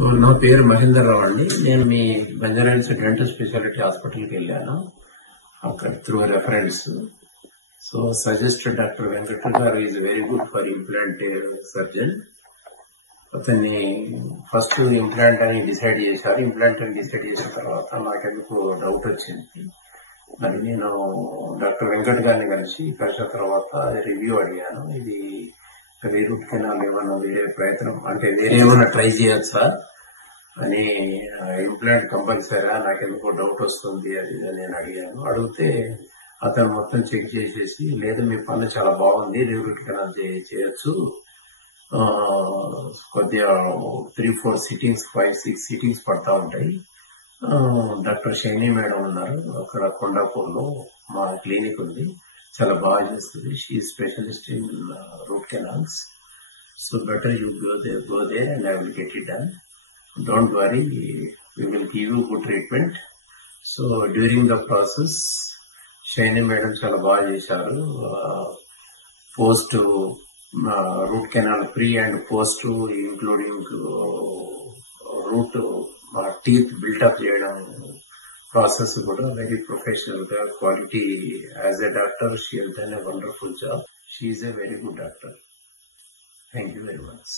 So నా పేరు మహేందర్ రావు అండి. నేను మీ బంజారాహిల్స్ డెంటల్ స్పెషాలిటీ హాస్పిటల్కి వెళ్ళాను. అక్కడ through reference. So suggested doctor Venkata garu is very good for implant surgeon. అతన్ని ఫస్ట్ ఇంప్లాంట్ అని డిసైడ్ చేశారు. ఇంప్లాంట్ అని డిసైడ్ చేసిన తర్వాత నాకెందుకు డౌట్ వచ్చింది. మరి నేను డాక్టర్ వెంకట్ గారిని కలిసిన తర్వాత రివ్యూ అడిగాను. ఇది రూట్ కెనాల్ ఏమన్నా వేరే ప్రయత్నం అంటే వేరే ఏమన్నా ట్రై చేయొచ్చా అని, ఇంప్లాంట్ కంపల్సరీ నాకెందుకో డౌట్ వస్తుంది అది నేను అడిగాను. అడిగితే అతను మొత్తం చెక్ చేసేసి, లేదు మీ పన్ను చాలా బాగుంది, రూట్ కెనాల్ చేయొచ్చు, కొద్దిగా 3-4 సిట్టింగ్స్ 5-6 సిట్టింగ్స్ పడతా ఉంటాయి. డాక్టర్ షైనీ మేడం ఉన్నారు అక్కడ కొండాపూర్ లో, మా క్లినిక్ ఉంది, చాలా బాగా చేస్తుంది. She specialist in route canals. So better you go there and I will get it done. Don't worry, we will give you good treatment. So during the process Shiny madam చాలా బాగా చేశారు. Post root canal pre and post including root teeth buildup చేయడం process కూడా very professional గా, quality. As a doctor she has done a wonderful job. She is a very good doctor. Thank you very much.